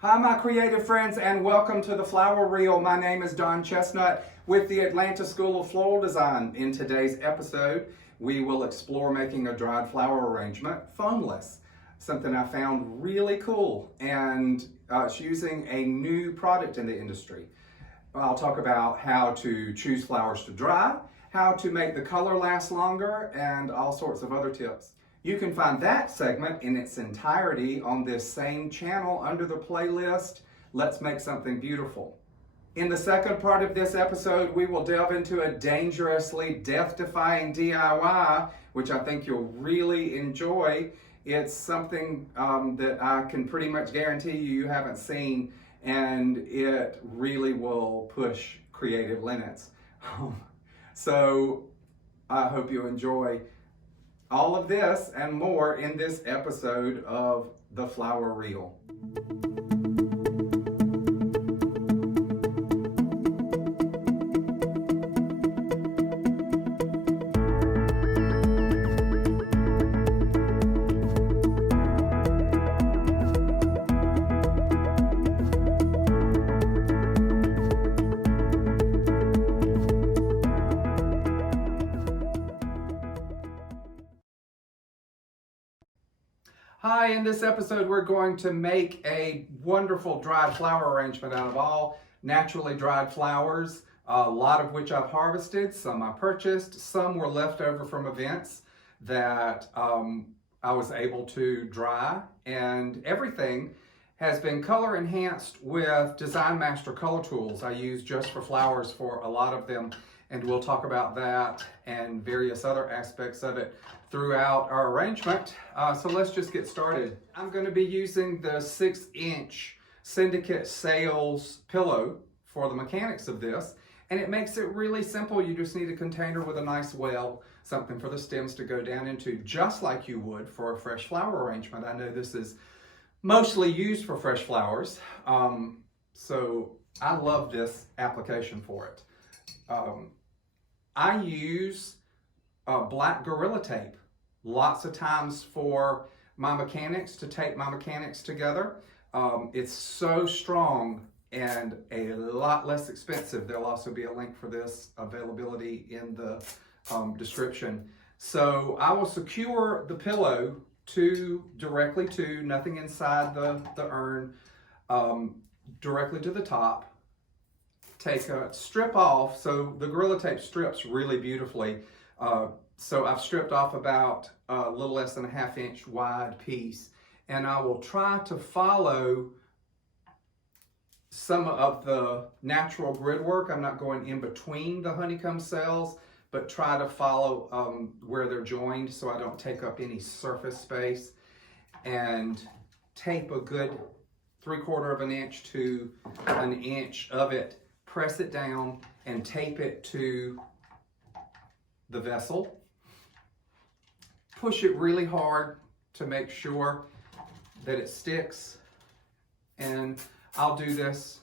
Hi my creative friends and welcome to the Flower Reel. My name is Don Chestnut with the Atlanta School of Floral Design. In today's episode, we will explore making a dried flower arrangement foamless. Something I found really cool, and it's using a new product in the industry. I'll talk about how to choose flowers to dry, how to make the color last longer, and all sorts of other tips. You can find that segment in its entirety on this same channel under the playlist, Let's Make Something Beautiful. In the second part of this episode, we will delve into a dangerously death-defying DIY, which I think you'll really enjoy. It's something that I can pretty much guarantee you haven't seen, and it really will push creative limits. So I hope you enjoy all of this and more in this episode of The Flower Reel. Hi, in this episode we're going to make a wonderful dried flower arrangement out of all naturally dried flowers, a lot of which I've harvested, some I purchased, some were left over from events that I was able to dry, and everything has been color enhanced with Design Master color tools I use just for flowers for a lot of them, and we'll talk about that and various other aspects of it throughout our arrangement. So let's just get started. I'm going to be using the 6-inch Syndicate Sales pillow for the mechanics of this, and it makes it really simple. You just need a container with a nice well, something for the stems to go down into, just like you would for a fresh flower arrangement. I know this is mostly used for fresh flowers, so I love this application for it. I use black Gorilla Tape lots of times for my mechanics, to tape my mechanics together. It's so strong and a lot less expensive. There'll also be a link for this availability in the description. So I will secure the pillow directly to, nothing inside the urn, directly to the top. Take a strip off, so the Gorilla Tape strips really beautifully. So I've stripped off about a little less than a 1/2 inch wide piece, and I will try to follow some of the natural grid work. I'm not going in between the honeycomb cells, but try to follow where they're joined so I don't take up any surface space, and tape a good 3/4 of an inch to an inch of it. Press it down and tape it to the vessel. Push it really hard to make sure that it sticks, and I'll do this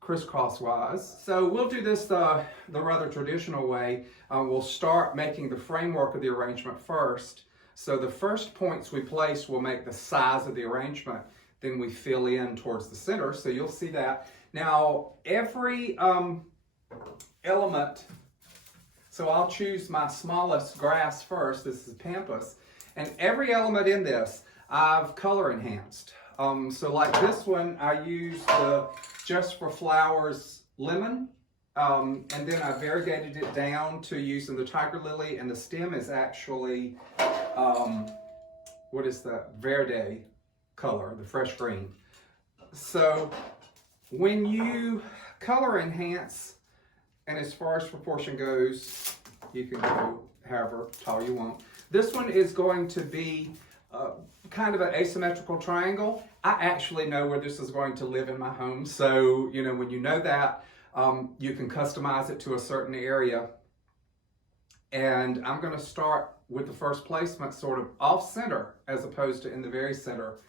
crisscross wise. So we'll do this the rather traditional way. We'll start making the framework of the arrangement first. So the first points we place will make the size of the arrangement. Then we fill in towards the center, so you'll see that. Now, every element, so I'll choose my smallest grass first. This is Pampas, and every element in this I've color enhanced. So like this one, I used the Just for Flowers lemon, and then I variegated it down to using the tiger lily, and the stem is actually, what is that, verde color, the fresh green. So when you color enhance, and as far as proportion goes, you can go however tall you want. This one is going to be kind of an asymmetrical triangle. I actually know where this is going to live in my home, so you know, when you know that, you can customize it to a certain area. And I'm going to start with the first placement sort of off center as opposed to in the very center.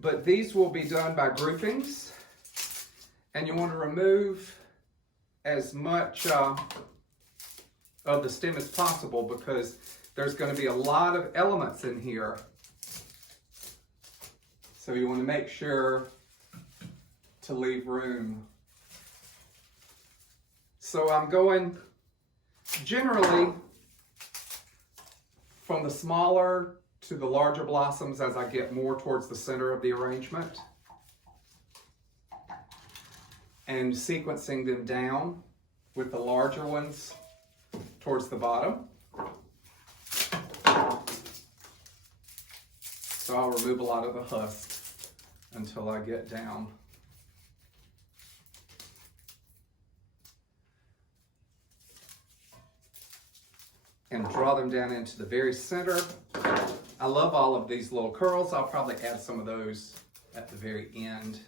But these will be done by groupings, and you want to remove as much of the stem as possible, because there's going to be a lot of elements in here. So you want to make sure to leave room. So I'm going generally from the smaller to the larger blossoms as I get more towards the center of the arrangement, and sequencing them down with the larger ones towards the bottom. So I'll remove a lot of the husk until I get down. And draw them down into the very center. I love all of these little curls. I'll probably add some of those at the very end.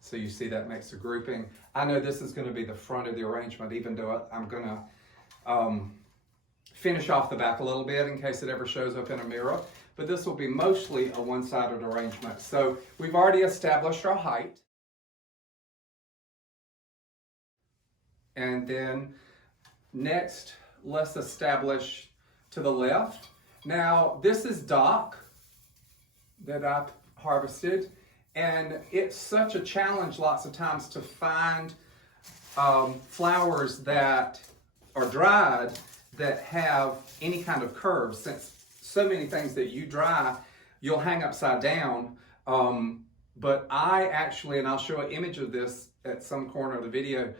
So you see that makes a grouping. I know this is going to be the front of the arrangement, even though I'm going to finish off the back a little bit in case it ever shows up in a mirror. But this will be mostly a one-sided arrangement. So we've already established our height. And then next, let's establish to the left. Now, this is dock that I've harvested, and it's such a challenge lots of times to find flowers that are dried that have any kind of curve, since so many things that you dry, you'll hang upside down. But I actually, and I'll show an image of this at some corner of the video,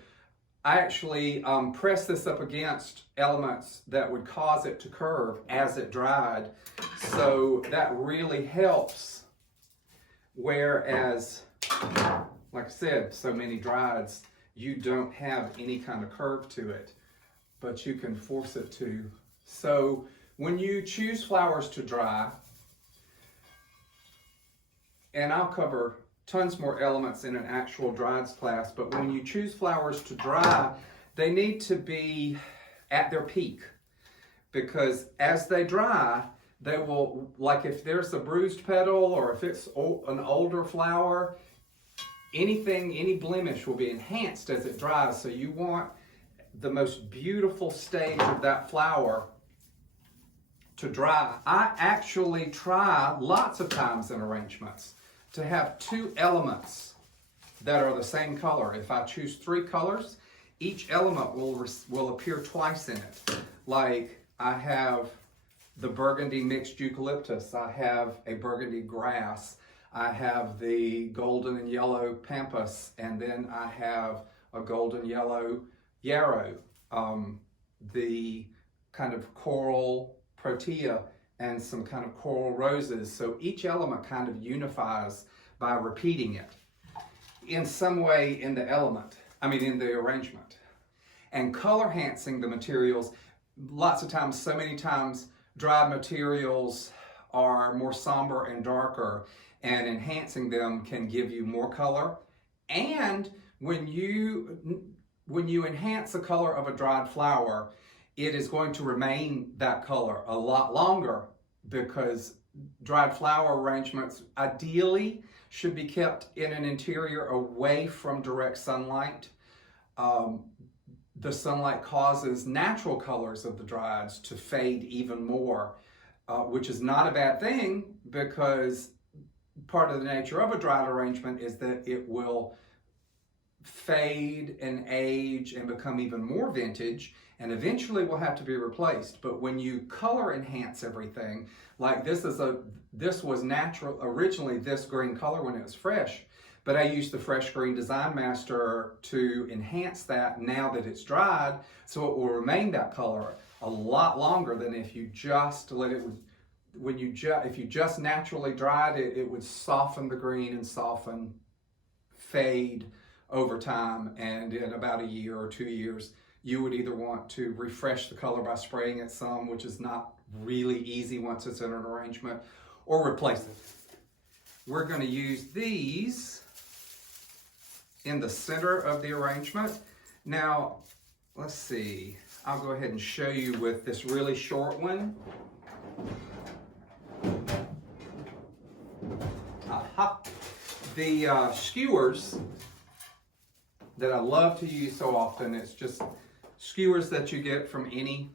I actually press this up against elements that would cause it to curve as it dried. So that really helps. Whereas, like I said, so many drieds, you don't have any kind of curve to it, but you can force it to. So when you choose flowers to dry, and I'll cover tons more elements in an actual drieds class, but when you choose flowers to dry, they need to be at their peak, because as they dry, they will, like if there's a bruised petal or if it's an older flower, anything, any blemish will be enhanced as it dries. So you want the most beautiful stage of that flower to dry. I actually try lots of times in arrangements to have two elements that are the same color. If I choose 3 colors, each element will appear twice in it. Like I have the burgundy mixed eucalyptus, I have a burgundy grass, I have the golden and yellow pampas, and then I have a golden yellow yarrow, the kind of coral protea, and some kind of coral roses. So each element kind of unifies by repeating it in some way in the in the arrangement. And color enhancing the materials, lots of times, so many times, dried materials are more somber and darker, and enhancing them can give you more color. And when you enhance the color of a dried flower, it is going to remain that color a lot longer, because dried flower arrangements ideally should be kept in an interior away from direct sunlight. The sunlight causes natural colors of the drieds to fade even more, which is not a bad thing, because part of the nature of a dried arrangement is that it will fade and age and become even more vintage, and eventually will have to be replaced. But when you color enhance everything, like this was natural, originally this green color when it was fresh, but I used the Fresh Green Design Master to enhance that now that it's dried, so it will remain that color a lot longer than if you just let it, if you just naturally dried it, it would soften the green and fade over time, and in about a year or 2 years, you would either want to refresh the color by spraying it some, which is not really easy once it's in an arrangement, or replace it. We're going to use these in the center of the arrangement. Now, let's see. I'll go ahead and show you with this really short one. Aha. The skewers that I love to use so often, it's just skewers that you get from any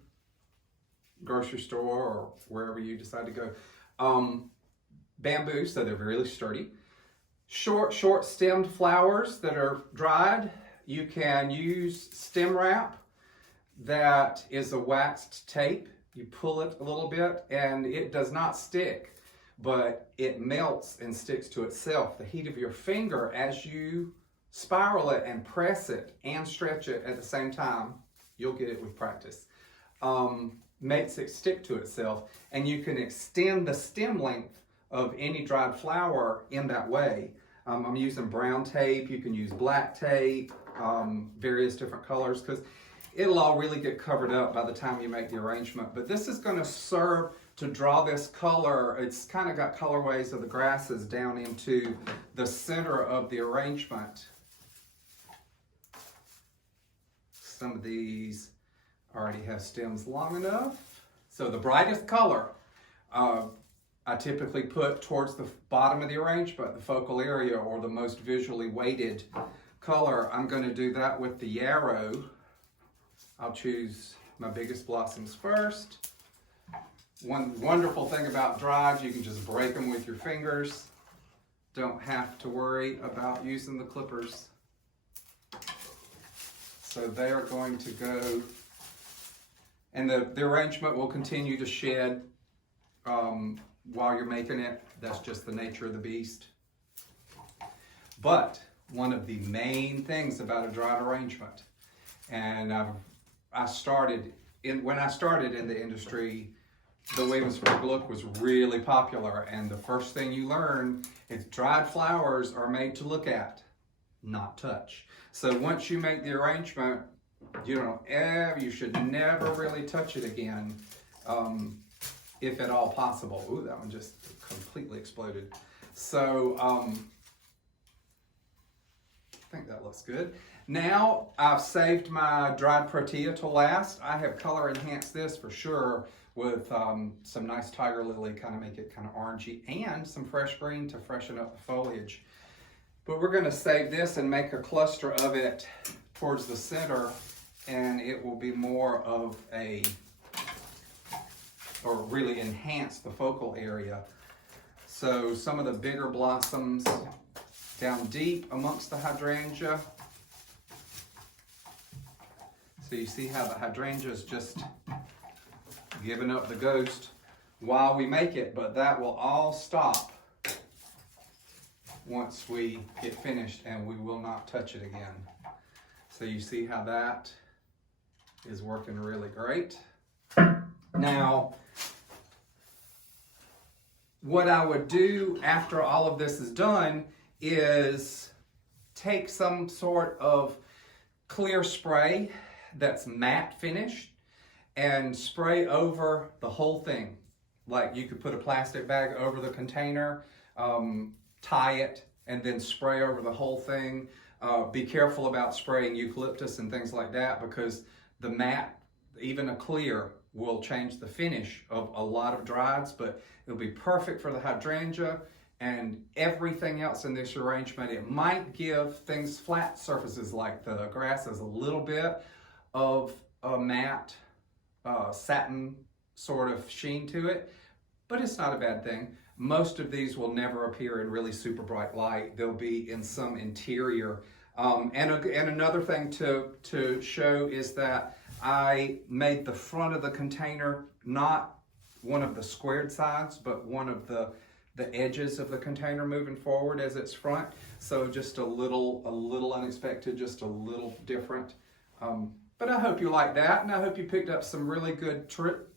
grocery store or wherever you decide to go. bamboo, so they're really sturdy. Short stemmed flowers that are dried. You can use stem wrap that is a waxed tape. You pull it a little bit and it does not stick, but it melts and sticks to itself. The heat of your finger as you spiral it and press it and stretch it at the same time, you'll get it with practice, makes it stick to itself, and you can extend the stem length of any dried flower in that way. I'm using brown tape. You can use black tape, various different colors, because it'll all really get covered up by the time you make the arrangement. But this is going to serve to draw this color. It's kind of got colorways of the grasses down into the center of the arrangement. Some of these already have stems long enough. So the brightest color I typically put towards the bottom of the arrangement, the focal area, or the most visually weighted color. I'm going to do that with the yarrow. I'll choose my biggest blossoms first. One wonderful thing about dried, you can just break them with your fingers. Don't have to worry about using the clippers. So they are going to go, and the arrangement will continue to shed while you're making it. That's just the nature of the beast. But one of the main things about a dried arrangement, and when I started in the industry, the Wavensburg look was really popular, and the first thing you learn is dried flowers are made to look at, not touch. So once you make the arrangement, you should never really touch it again, if at all possible. Ooh, that one just completely exploded. So I think that looks good. Now I've saved my dried protea to last. I have color enhanced this for sure with some nice tiger lily, kind of make it kind of orangey, and some fresh green to freshen up the foliage. But we're going to save this and make a cluster of it towards the center, and it will be more of or really enhance the focal area. So some of the bigger blossoms down deep amongst the hydrangea. So you see how the hydrangea is just giving up the ghost while we make it, but that will all stop once we get finished, and we will not touch it again. So you see how that is working really great. Now, what I would do after all of this is done is take some sort of clear spray that's matte finished and spray over the whole thing. Like you could put a plastic bag over the container, tie it, and then spray over the whole thing. Be careful about spraying eucalyptus and things like that, because the matte, even a clear, will change the finish of a lot of drieds, but it'll be perfect for the hydrangea and everything else in this arrangement. It might give things flat surfaces like the grasses a little bit of a matte satin sort of sheen to it, but it's not a bad thing. Most of these will never appear in really super bright light. They'll be in some interior. And another thing to show is that I made the front of the container not one of the squared sides, but one of the edges of the container moving forward as its front. So just a little unexpected, just a little different. But I hope you like that, and I hope you picked up some really good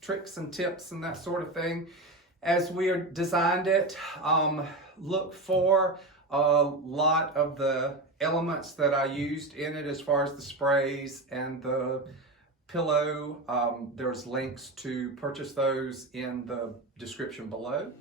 tricks and tips and that sort of thing as we designed it. Look for a lot of the elements that I used in it as far as the sprays and the pillow. There's links to purchase those in the description below.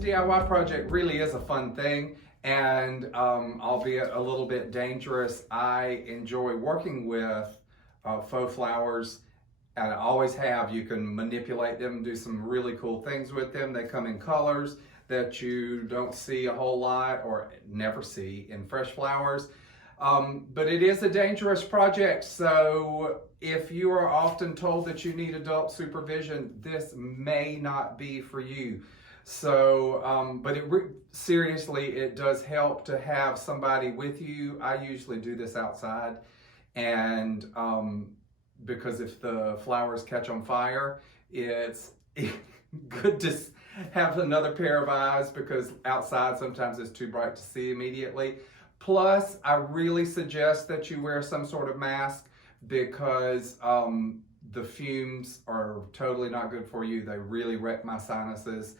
DIY project really is a fun thing, And albeit a little bit dangerous, I enjoy working with faux flowers, and I always have. You can manipulate them, do some really cool things with them. They come in colors that you don't see a whole lot or never see in fresh flowers. But it is a dangerous project, so if you are often told that you need adult supervision, this may not be for you. So, but seriously, it does help to have somebody with you. I usually do this outside, and because if the flowers catch on fire, it's good to have another pair of eyes, because outside sometimes it's too bright to see immediately. Plus, I really suggest that you wear some sort of mask, because the fumes are totally not good for you. They really wreck my sinuses.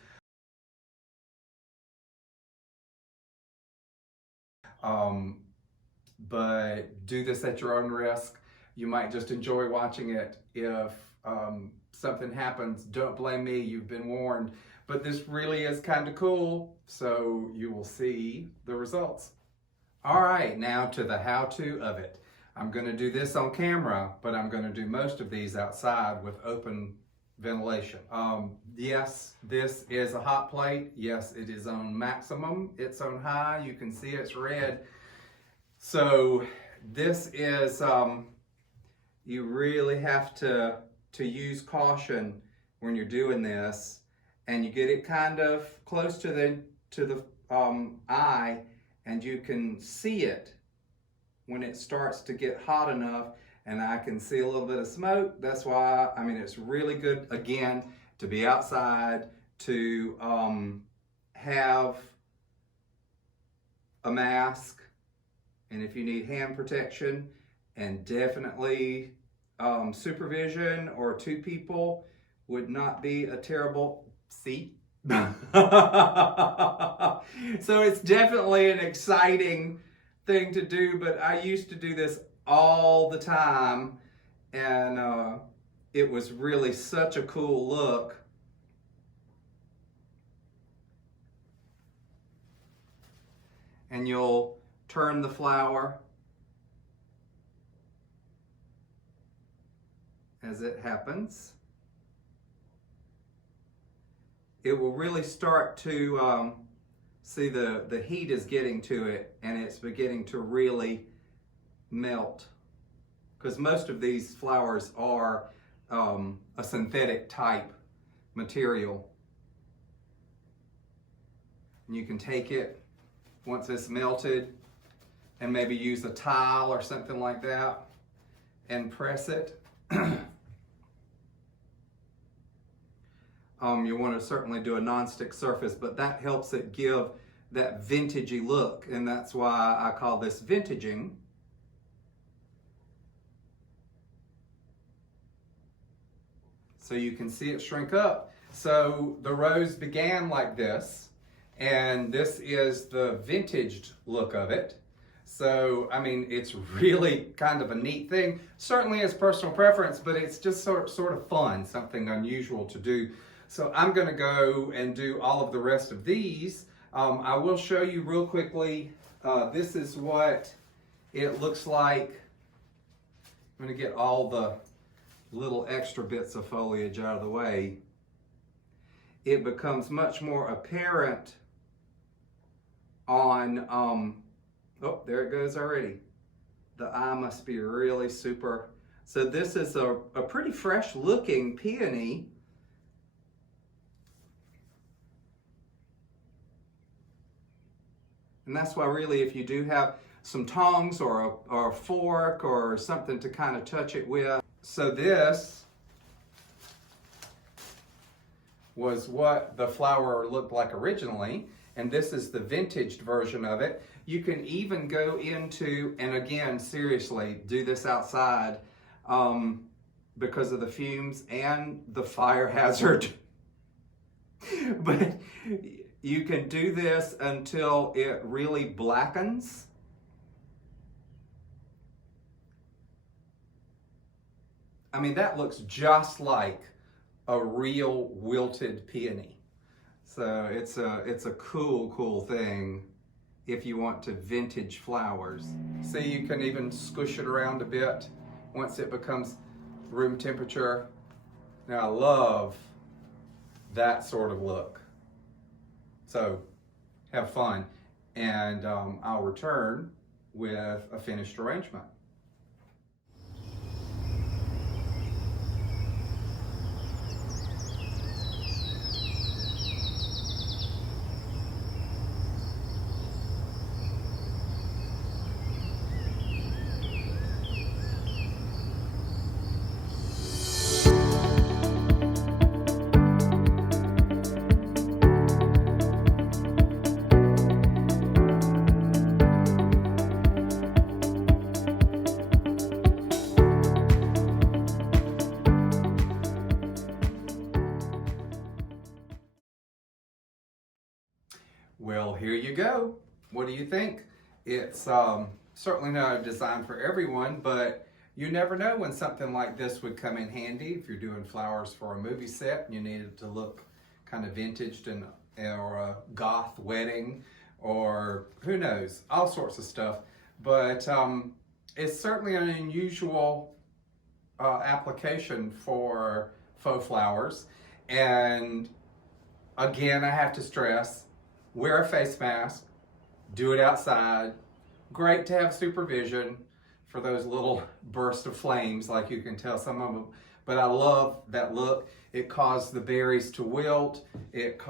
But do this at your own risk. You might just enjoy watching it. If something happens, don't blame me, you've been warned. But this really is kind of cool, so you will see the results. All right, now to the how-to of it. I'm going to do this on camera, but I'm going to do most of these outside with open ventilation. Yes, this is a hot plate. Yes, it is on maximum. It's on high. You can see it's red. So this is, you really have to use caution when you're doing this, and you get it kind of close to the eye, and you can see it when it starts to get hot enough, and I can see a little bit of smoke. That's why, I mean, it's really good, again, to be outside, to have a mask, and if you need hand protection, and definitely supervision or two people would not be a terrible seat. So it's definitely an exciting thing to do, but I used to do this all the time, and it was really such a cool look. And you'll turn the flower as it happens. It will really start to see the heat is getting to it, and it's beginning to really melt, because most of these flowers are a synthetic type material. And you can take it once it's melted and maybe use a tile or something like that and press it. You want to certainly do a non-stick surface, but that helps it give that vintagey look, and that's why I call this vintaging. So you can see it shrink up. So the rose began like this, and this is the vintaged look of it. So, I mean, it's really kind of a neat thing. Certainly it's personal preference, but it's just sort of fun, something unusual to do. So I'm going to go and do all of the rest of these. I will show you real quickly. This is what it looks like. I'm going to get all the little extra bits of foliage out of the way. It becomes much more apparent on, oh, there it goes already. The eye must be really super. So this is a pretty fresh looking peony. And that's why really, if you do have some tongs or a fork or something to kind of touch it with. So this was what the flower looked like originally, and this is the vintaged version of it. You can even go into, and again, seriously, do this outside because of the fumes and the fire hazard. But you can do this until it really blackens. I mean, that looks just like a real wilted peony. So it's a cool thing if you want to vintage flowers. See, you can even squish it around a bit once it becomes room temperature. Now I love that sort of look. So have fun, and I'll return with a finished arrangement. Well, here you go. What do you think? It's certainly not a design for everyone, but you never know when something like this would come in handy. If you're doing flowers for a movie set and you need it to look kind of vintaged or a goth wedding, or who knows, all sorts of stuff. But it's certainly an unusual application for faux flowers. And again, I have to stress, wear a face mask, do it outside. Great to have supervision for those little bursts of flames, like you can tell some of them. But I love that look. It caused the berries to wilt. It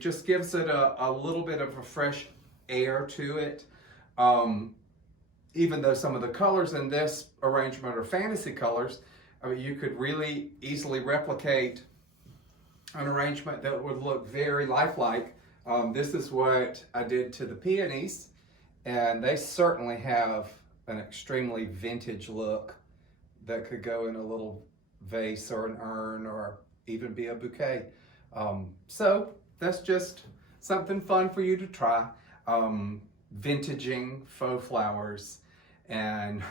just gives it a little bit of a fresh air to it. Even though some of the colors in this arrangement are fantasy colors, I mean, you could really easily replicate an arrangement that would look very lifelike. This is what I did to the peonies, and they certainly have an extremely vintage look that could go in a little vase or an urn or even be a bouquet. So that's just something fun for you to try. Vintaging faux flowers, and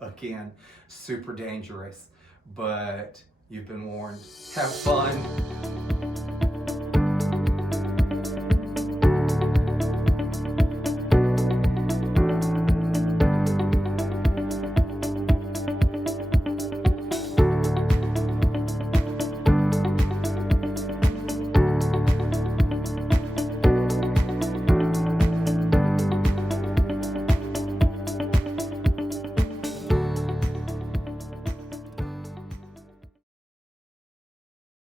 again, super dangerous, but you've been warned. Have fun.